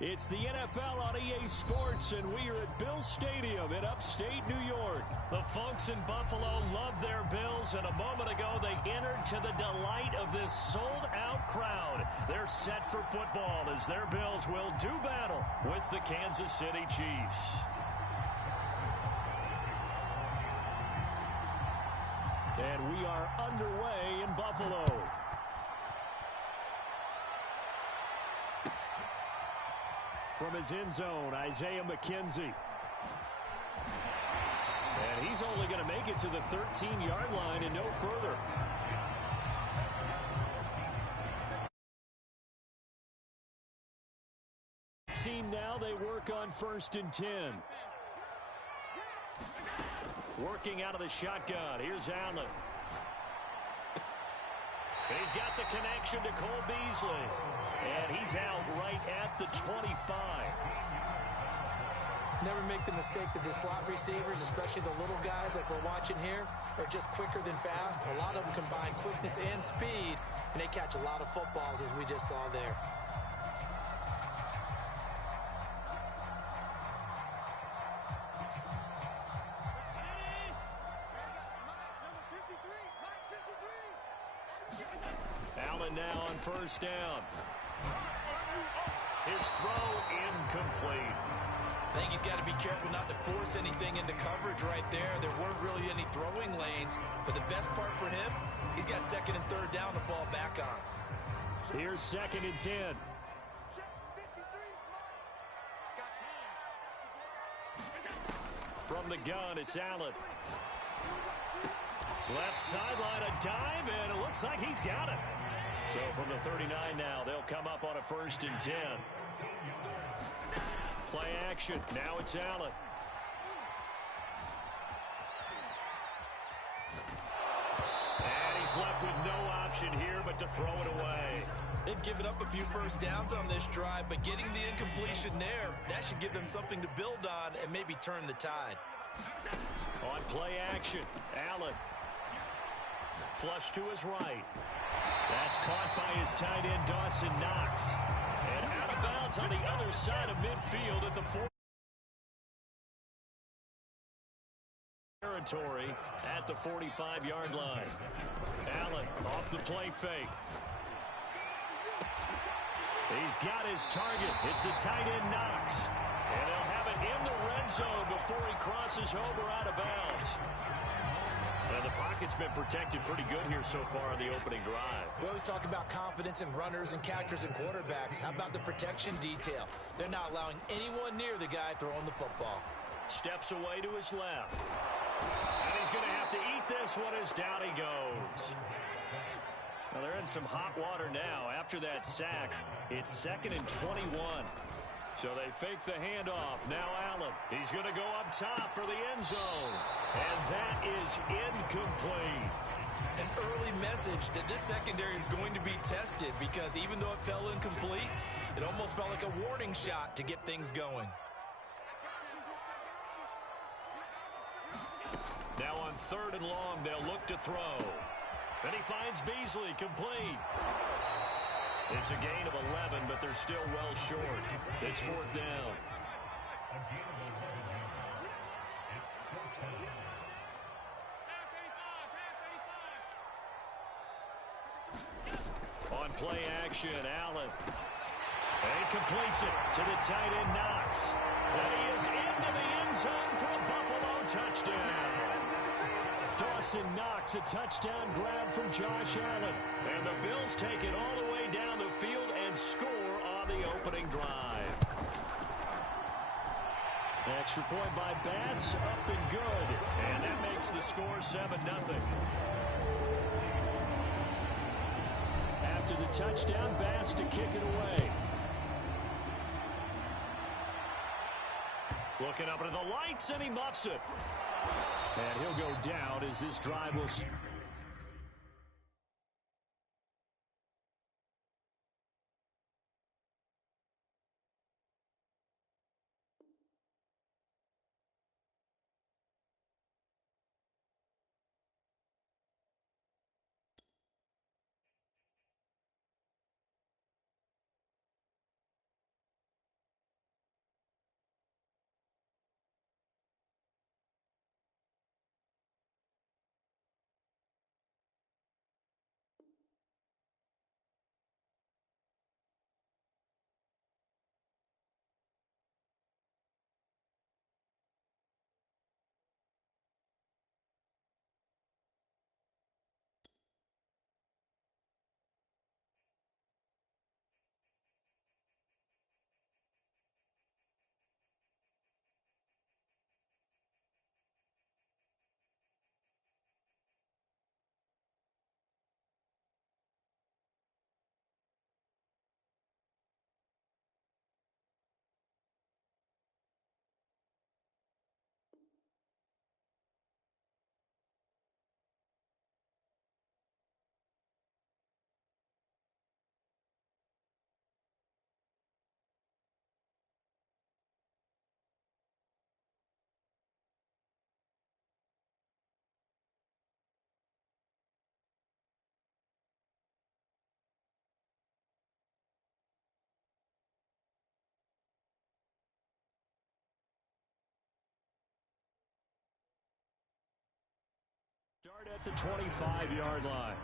It's the NFL on EA Sports, and we are at Bill Stadium in upstate New York. The folks in Buffalo love their Bills, and a moment ago they entered to the delight of this sold-out crowd. They're set for football as their Bills will do battle with the Kansas City Chiefs. And we are underway in Buffalo. From his end zone, Isaiah McKenzie. And he's only going to make it to the 13-yard line and no further. Team now, they work on 1st and 10. Working out of the shotgun. Here's Allen. He's got the connection to Cole Beasley. And he's out right at the 25. Never make the mistake that the slot receivers, especially the little guys like we're watching here, are just quicker than fast. A lot of them combine quickness and speed, and they catch a lot of footballs, as we just saw there. Allen now on 1st down. His throw incomplete. I think he's got to be careful not to force anything into coverage right there. There weren't really any throwing lanes, but the best part for him, he's got 2nd and 3rd down to fall back on. Here's 2nd and 10. From the gun, it's Allen. Left sideline, a dive, and it looks like he's got it. So from the 39 now, they'll come up on a 1st and 10. Play action. Now it's Allen. And he's left with no option here but to throw it away. They've given up a few 1st downs on this drive, but getting the incompletion there, that should give them something to build on and maybe turn the tide. On play action, Allen. Flush to his right. That's caught by his tight end, Dawson Knox. And out of bounds on the other side of midfield at the 4 territory at the 45-yard line. Allen off the play fake. He's got his target. It's the tight end, Knox. And he'll have it in the red zone before he crosses over out of bounds. And the pocket's been protected pretty good here so far on the opening drive. We always talk about confidence in runners and catchers and quarterbacks. How about the protection detail? They're not allowing anyone near the guy throwing the football. Steps away to his left. And he's going to have to eat this one as down he goes. Now they're in some hot water now. After that sack, it's 2nd and 21. So they fake the handoff. Now Allen. He's going to go up top for the end zone. And that is incomplete. An early message that this secondary is going to be tested because even though it fell incomplete, it almost felt like a warning shot to get things going. Now on 3rd and long, they'll look to throw. Then he finds Beasley complete. It's a gain of 11, but they're still well short. It's 4th down. On play action, Allen. And he completes it to the tight end, Knox. And he is into the end zone for a Buffalo touchdown. Dawson Knox, a touchdown grab from Josh Allen. And the Bills take it all the way down the field and score on the opening drive. Extra point by Bass, up and good. And that makes the score 7-0. After the touchdown, Bass to kick it away. Looking up into the lights, and he muffs it. And he'll go down as this drive will... at the 25-yard line.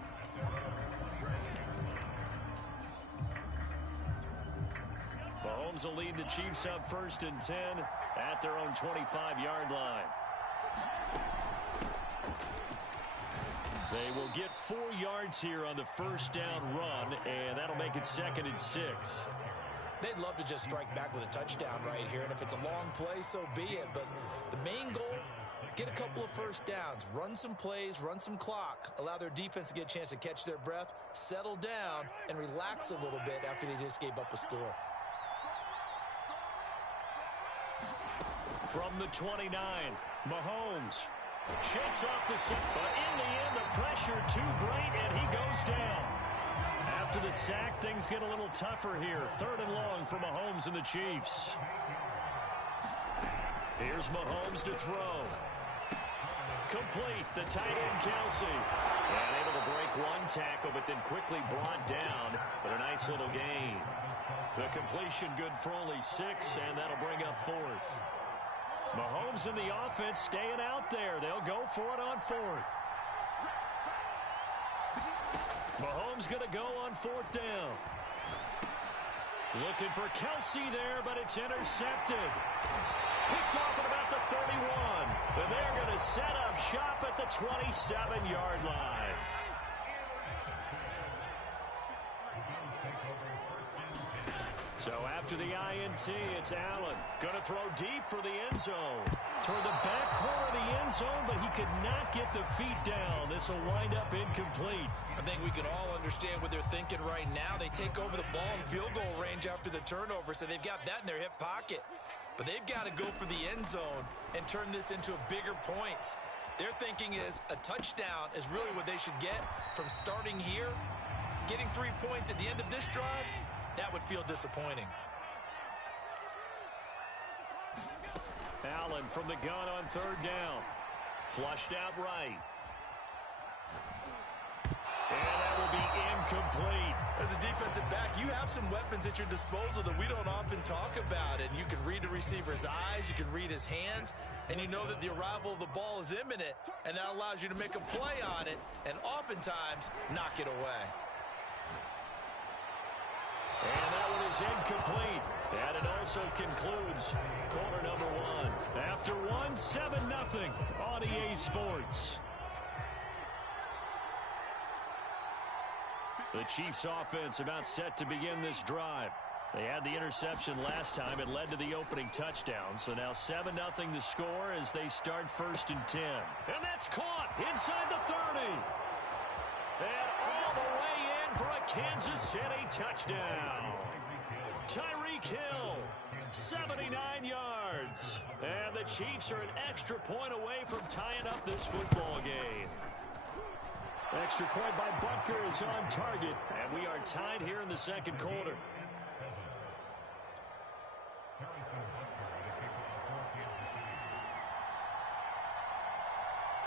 Mahomes will lead the Chiefs up 1st and 10 at their own 25-yard line. They will get 4 yards here on the first down run, and that'll make it 2nd and 6. They'd love to just strike back with a touchdown right here, and if it's a long play, so be it. But the main goal, get a couple of first downs, run some plays, run some clock, allow their defense to get a chance to catch their breath, settle down, and relax a little bit after they just gave up a score. From the 29, Mahomes shakes off the set, but in the end, the pressure too great, and he goes down. After the sack, things get a little tougher here. 3rd and long for Mahomes and the Chiefs. Here's Mahomes to throw. Complete, the tight end, Kelsey. And able to break one tackle, but then quickly brought down. But a nice little gain. The completion good for only 6, and that'll bring up 4th. Mahomes and the offense staying out there. They'll go for it on 4th. Mahomes going to go on 4th down. Looking for Kelsey there, but it's intercepted. Picked off at about the 31. And they're going to set up shop at the 27-yard line. So after the INT, it's Allen. Going to throw deep for the end zone. Toward the back corner of the end zone, but he could not get the feet down. This will wind up incomplete. I think we can all understand what they're thinking right now. They take over the ball in field goal range after the turnover, so they've got that in their hip pocket. But they've got to go for the end zone and turn this into a bigger points. Their thinking is a touchdown is really what they should get from starting here. Getting 3 points at the end of this drive, that would feel disappointing. Allen from the gun on 3rd down. Flushed out right. And that will be incomplete. As a defensive back, you have some weapons at your disposal that we don't often talk about. And you can read the receiver's eyes, you can read his hands, and you know that the arrival of the ball is imminent. And that allows you to make a play on it and oftentimes knock it away. And that one is incomplete. And it also concludes quarter number 1. After 1, 7-0 on EA Sports. The Chiefs offense about set to begin this drive. They had the interception last time. It led to the opening touchdown. So now 7-0 the score as they start 1st and 10. And that's caught inside the 30. And all the way in for a Kansas City touchdown. Tyreek Hill, 79 yards. And the Chiefs are an extra point away from tying up this football game. Extra point by Butker is on target. And we are tied here in the 2nd quarter.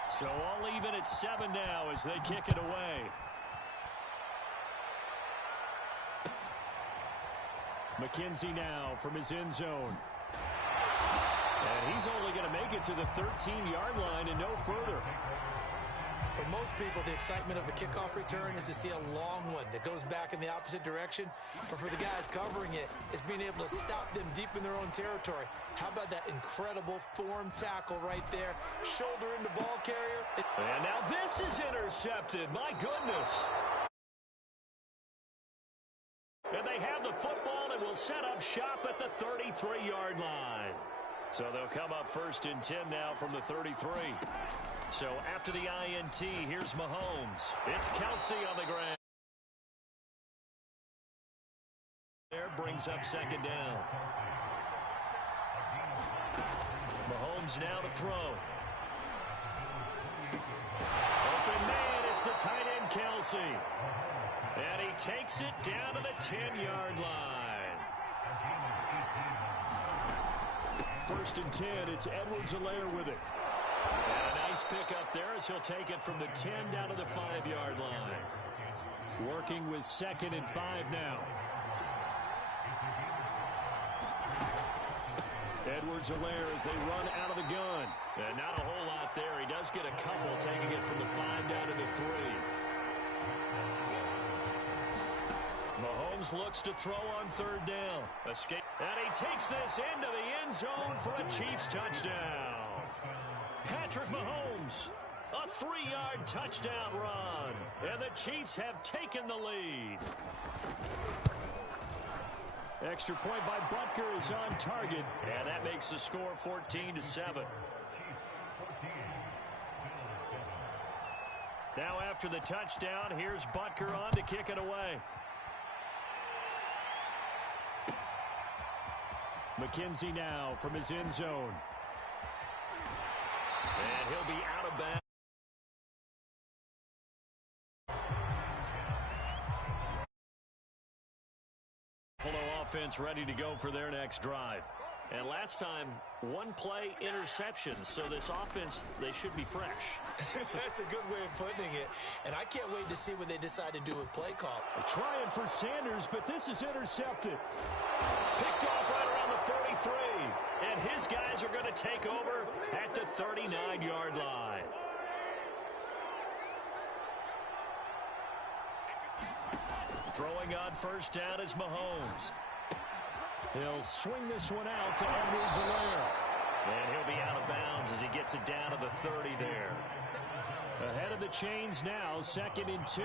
So all even at 7 now as they kick it away. McKenzie now from his end zone. And he's only going to make it to the 13-yard line and no further. For most people, the excitement of a kickoff return is to see a long one that goes back in the opposite direction. But for the guys covering it, it's being able to stop them deep in their own territory. How about that incredible form tackle right there? Shoulder into ball carrier. And now this is intercepted. My goodness. And they have the football and will set up shop at the 33-yard line. So they'll come up 1st and 10 now from the 33. So after the INT, here's Mahomes. It's Kelsey on the ground. There brings up 2nd down. Mahomes now to throw. Open man, it's the tight end Kelsey. And he takes it down to the 10-yard line. 1st and 10, it's Edwards-Helaire with it. And a nice pickup there as he'll take it from the 10 down to the 5-yard line. Working with 2nd and 5 now. Edwards-Helaire as they run out of the gun. And not a whole lot there. He does does get a couple, taking it from the 5 down to the 3. Mahomes looks to throw on 3rd down. Escape. And he takes this into the end zone for a Chiefs touchdown. Patrick Mahomes, a 3-yard touchdown run. And the Chiefs have taken the lead. Extra point by Butker is on target. And that makes the score 14-7. Now after the touchdown, here's Butker on to kick it away. McKenzie now from his end zone. And he'll be out of bounds. Buffalo offense ready to go for their next drive. And last time, 1 play interception. So this offense, they should be fresh. That's a good way of putting it. And I can't wait to see what they decide to do with play call. They're trying for Sanders, but this is intercepted. Picked off right around the 43. And his guys are going to take over at the 39-yard line. Throwing on 1st down is Mahomes. He'll swing this one out to Edwards-Helaire. And he'll be out of bounds as he gets it down to the 30 there. Ahead of the chains now, 2nd and 2.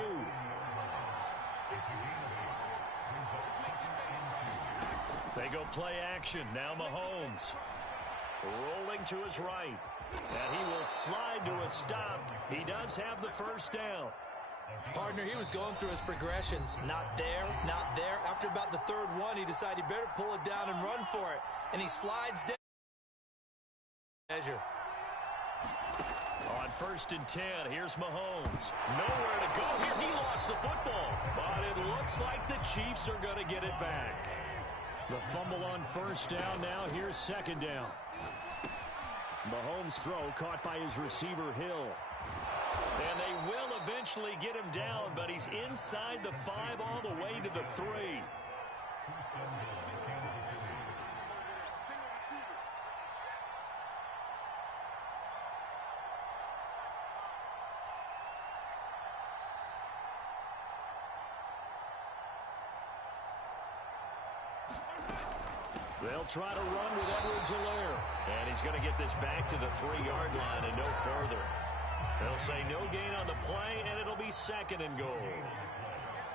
They go play action. Now Mahomes. Rolling to his right. And he will slide to a stop. He does have the 1st down. Partner, he was going through his progressions. Not there, not there. After about the 3rd one, he decided he better pull it down and run for it. And he slides down. Measure. On 1st and 10, here's Mahomes. Nowhere to go here. He lost the football. But it looks like the Chiefs are going to get it back. The fumble on 1st down now. Here's 2nd down. Mahomes' throw caught by his receiver, Hill. And they will eventually get him down, but he's inside the 5 all the way to the 3. They'll try to run with Edwards-Helaire. And he's going to get this back to the 3-yard line and no further. They'll say no gain on the play, and it'll be 2nd and goal.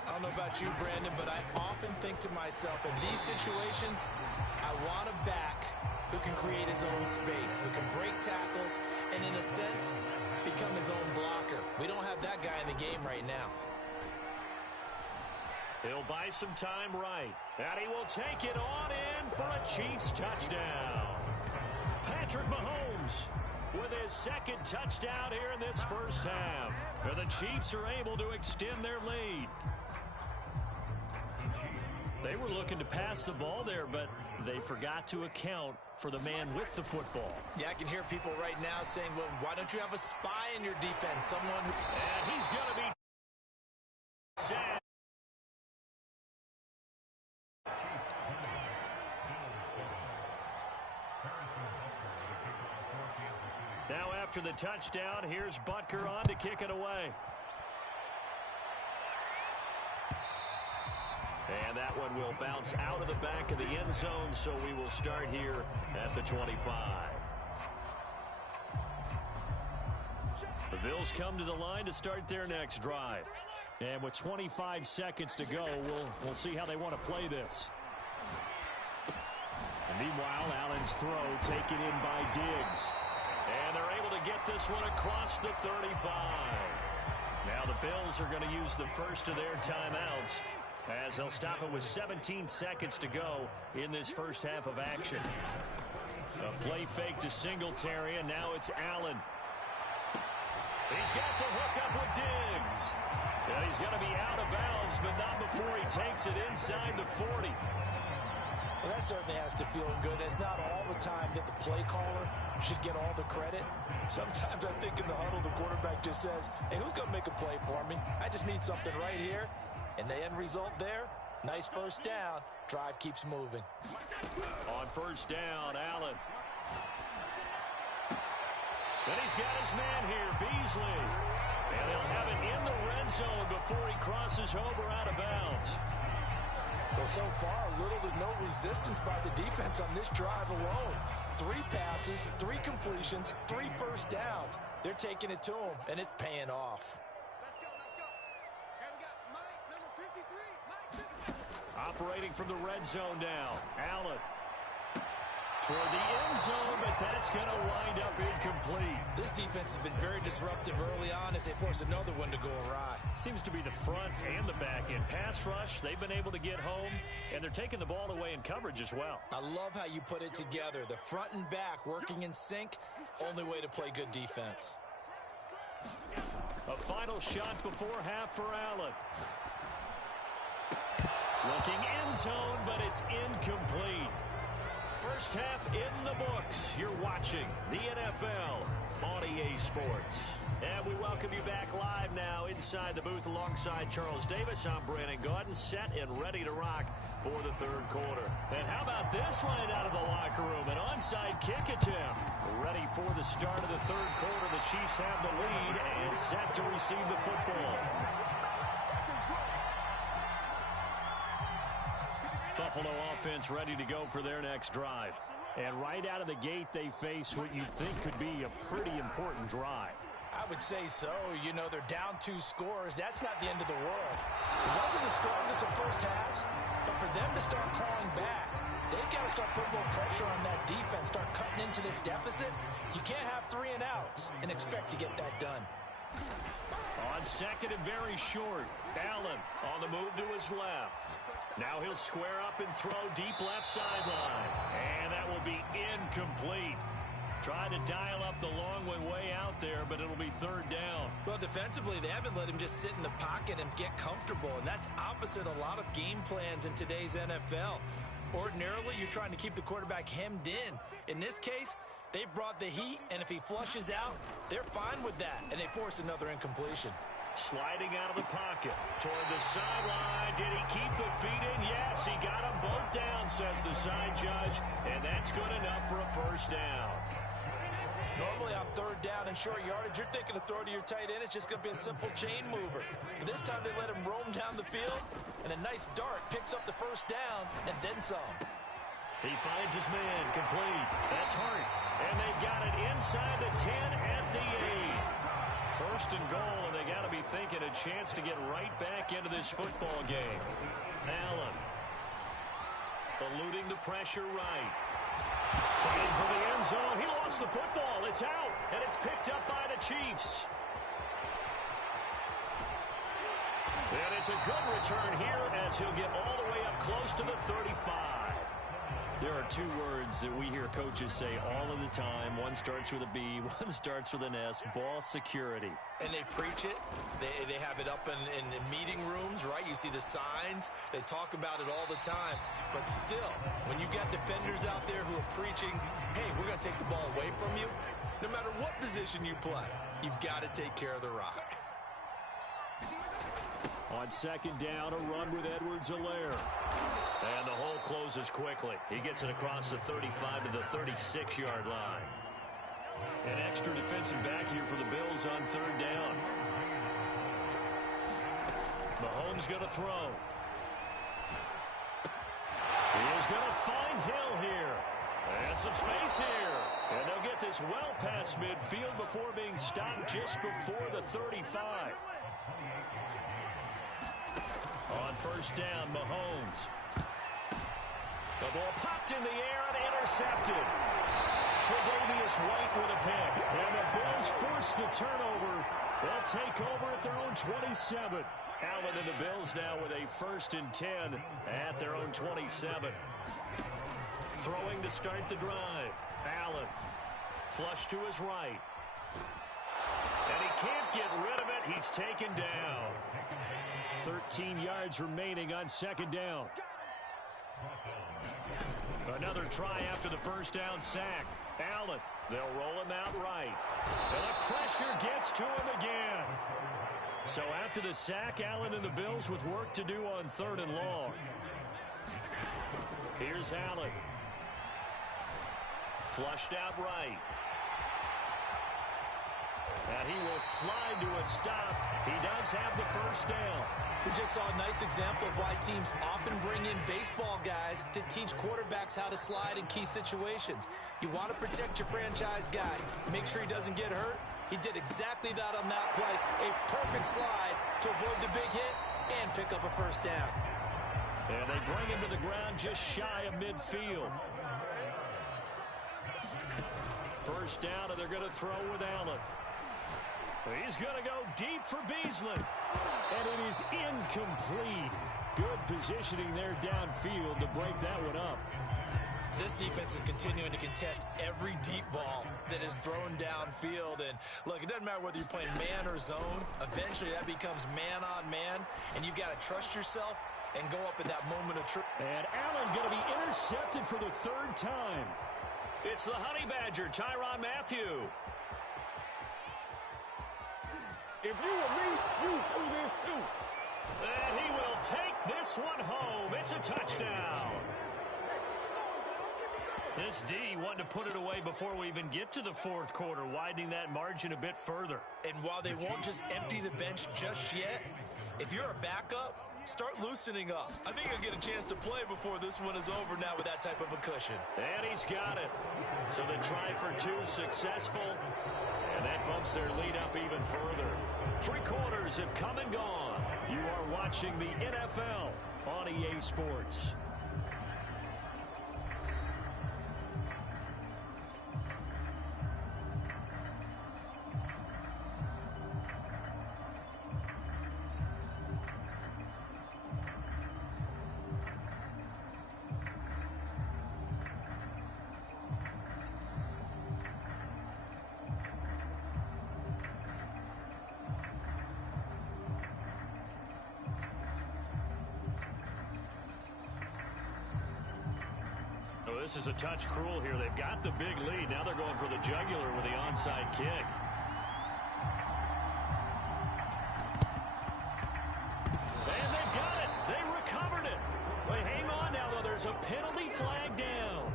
I don't know about you, Brandon, but I often think to myself, in these situations, I want a back who can create his own space, who can break tackles, and in a sense, become his own blocker. We don't have that guy in the game right now. He'll buy some time right. And he will take it on in for a Chiefs touchdown. Patrick Mahomes with his 2nd touchdown here in this 1st half. And the Chiefs are able to extend their lead. They were looking to pass the ball there, but they forgot to account for the man with the football. Yeah, I can hear people right now saying, well, why don't you have a spy in your defense? Someone who... And he's going to be sad. Now after the touchdown, here's Butker on to kick it away. And that one will bounce out of the back of the end zone, so we will start here at the 25. The Bills come to the line to start their next drive. And with 25 seconds to go, we'll see how they want to play this. And meanwhile, Allen's throw taken in by Diggs. And they're able to get this one across the 35. Now the Bills are going to use the first of their timeouts, as they'll stop it with 17 seconds to go in this 1st half of action. A play fake to Singletary, and now it's Allen. He's got the hook up with Diggs. And he's going to be out of bounds, but not before he takes it inside the 40. Well, that certainly has to feel good. It's not all the time that the play caller should get all the credit. Sometimes I think in the huddle, the quarterback just says, hey, who's going to make a play for me? I just need something right here. And the end result there, nice 1st down. Drive keeps moving. On 1st down, Allen. And he's got his man here, Beasley. And they'll have it in the red zone before he crosses over out of bounds. Well, so far, little to no resistance by the defense on this drive alone. 3 passes, 3 completions, 3 first downs. They're taking it to him, and it's paying off. Let's go, let's go. Here we got Mike, number 53. Mike 53. Operating from the red zone now. Allen. Toward the end zone, but that's going to wind up incomplete. This defense has been very disruptive early on as they force another one to go awry. Seems to be the front and the back end. Pass rush, they've been able to get home, and they're taking the ball away in coverage as well. I love how you put it together. The front and back working in sync, only way to play good defense. A final shot before half for Allen. Looking end zone, but it's incomplete. First half in the books. You're watching the NFL on EA Sports. And we welcome you back live now inside the booth alongside Charles Davis. I'm Brandon Gaudin, set and ready to rock for the third quarter. And how about this line out of the locker room? An onside kick attempt. Ready for the start of the third quarter. The Chiefs have the lead and set to receive the football. Buffalo offense ready to go for their next drive. And right out of the gate, they face what you think could be a pretty important drive. I would say so. You know, they're down 2 scores. That's not the end of the world. It wasn't the strongest of first halves, but for them to start clawing back, they've got to start putting more pressure on that defense, start cutting into this deficit. You can't have 3 and outs and expect to get that done. On second and very short, Allen on the move to his left. Now he'll square up and throw deep left sideline. And that will be incomplete. Trying to dial up the long way out there, but it'll be third down. Well, defensively, they haven't let him just sit in the pocket and get comfortable, and that's opposite a lot of game plans in today's NFL. Ordinarily, you're trying to keep the quarterback hemmed in. In this case, they brought the heat, and if he flushes out, they're fine with that, and they force another incompletion. Sliding out of the pocket toward the sideline. Did he keep the feet in? Yes, he got them both down, says the side judge, and that's good enough for a first down. Normally on third down and short yardage, you're thinking to throw to your tight end. It's just going to be a simple chain mover. But this time they let him roam down the field, and a nice dart picks up the first down and then some. He finds his man, complete. That's Hart. And they've got it inside the 10 at the 8. First and goal, and they got to be thinking a chance to get right back into this football game. Allen eluding the pressure right. Fighting for the end zone. He lost the football. It's out, and it's picked up by the Chiefs. And it's a good return here as he'll get all the way up close to the 35. There are 2 words that we hear coaches say all of the time. One starts with a B, one starts with an S, ball security. And they preach it. They have it up in meeting rooms, right? You see the signs. They talk about it all the time. But still, when you've got defenders out there who are preaching, hey, we're going to take the ball away from you, no matter what position you play, you've got to take care of the rock. On second down, a run with Edwards-Helaire. And the hole closes quickly. He gets it across the 35 to the 36-yard line. An extra defensive back here for the Bills on third down. Mahomes going to throw. He is going to find Hill here. And some space here. And they'll get this well past midfield before being stopped just before the 35. On first down, Mahomes. The ball popped in the air and intercepted. Tre'Davious White with a pick. And the Bills force the turnover. They'll take over at their own 27. Allen and the Bills now with a 1st and 10 at their own 27. Throwing to start the drive. Allen. Flush to his right. And he can't get rid of it. He's taken down. 13 yards remaining on second down. Another try after the first down sack. Allen, they'll roll him out right. And the pressure gets to him again. So after the sack, Allen and the Bills with work to do on third and long. Here's Allen. Flushed out right. he will slide to a stop. He does have the first down. We just saw a nice example of why teams often bring in baseball guys to teach quarterbacks how to slide in key situations. You want to protect your franchise guy. Make sure he doesn't get hurt. He did exactly that on that play. A perfect slide to avoid the big hit and pick up a first down. And they bring him to the ground just shy of midfield. First down, and they're going to throw with Allen. He's going to go deep for Beasley. And it is incomplete. Good positioning there downfield to break that one up. This defense is continuing to contest every deep ball that is thrown downfield. And, look, it doesn't matter whether you're playing man or zone. Eventually, that becomes man on man. And you've got to trust yourself and go up at that moment of truth. And Allen going to be intercepted for the third time. It's the Honey Badger, Tyrann Mathieu. If you were me, you do this too. And he will take this one home. It's a touchdown. This D wanted to put it away before we even get to the fourth quarter, widening that margin a bit further. And while they won't just empty the bench just yet, if you're a backup, start loosening up. I think he'll get a chance to play before this one is over now with that type of a cushion. And he's got it. So the try for two successful, and that bumps their lead up even further. 3 quarters have come and gone. You are watching the NFL on EA Sports. This is a touch cruel here. They've got the big lead. Now they're going for the jugular with the onside kick. And they've got it. They recovered it. But hang on now, though. There's a penalty flag down.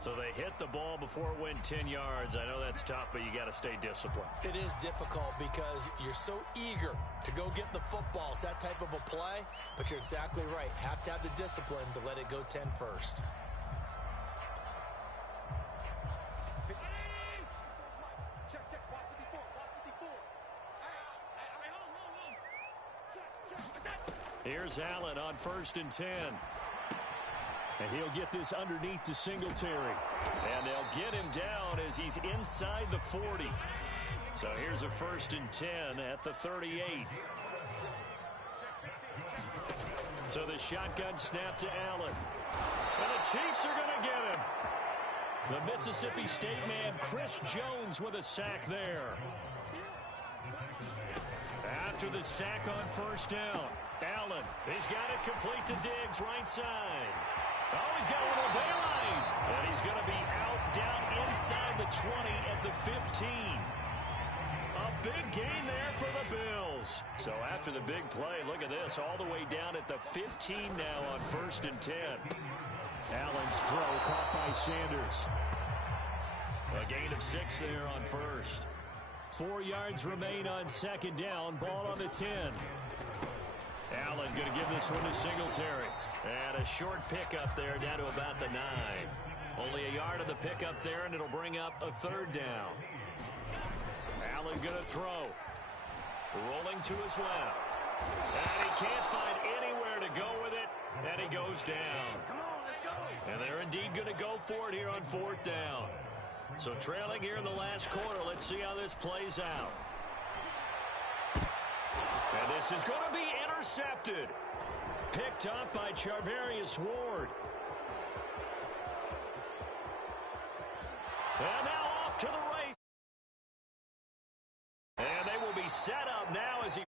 So they hit the ball before it went 10 yards. I know that's tough, but you got to stay disciplined. It is difficult because you're so eager to go get the football. It's that type of a play, but you're exactly right. Have to have the discipline to let it go 10 first. Check, check, watch 54, watch 54. Hey, Here's Allen on 1st and 10. And he'll get this underneath to Singletary. And they'll get him down as he's inside the 40. So here's a 1st and 10 at the 38. So the shotgun snap to Allen. And the Chiefs are going to get him. The Mississippi State man, Chris Jones, with a sack there. After the sack on 1st down, Allen, he's got it complete to Diggs, right side. Oh, he's got a little daylight. And he's going to be out down inside the 20 at the 15. A big gain there for the Bills. So after the big play, look at this, all the way down at the 15 now on 1st and 10. Allen's throw caught by Sanders. A gain of 6 there on 1st. 4 yards remain on 2nd down. Ball on the 10. Allen going to give this one to Singletary. And a short pickup there down to about the 9. Only a yard of the pickup there, and it'll bring up a 3rd down. Allen going to throw. Rolling to his left. And he can't find anywhere to go with it, and he goes down. come on, let's go. And they're indeed going to go for it here on 4th down. So trailing here in the last quarter, let's see how this plays out. And this is going to be intercepted. Picked up by Charvarius Ward. And now off to the race. And they will be set up now as he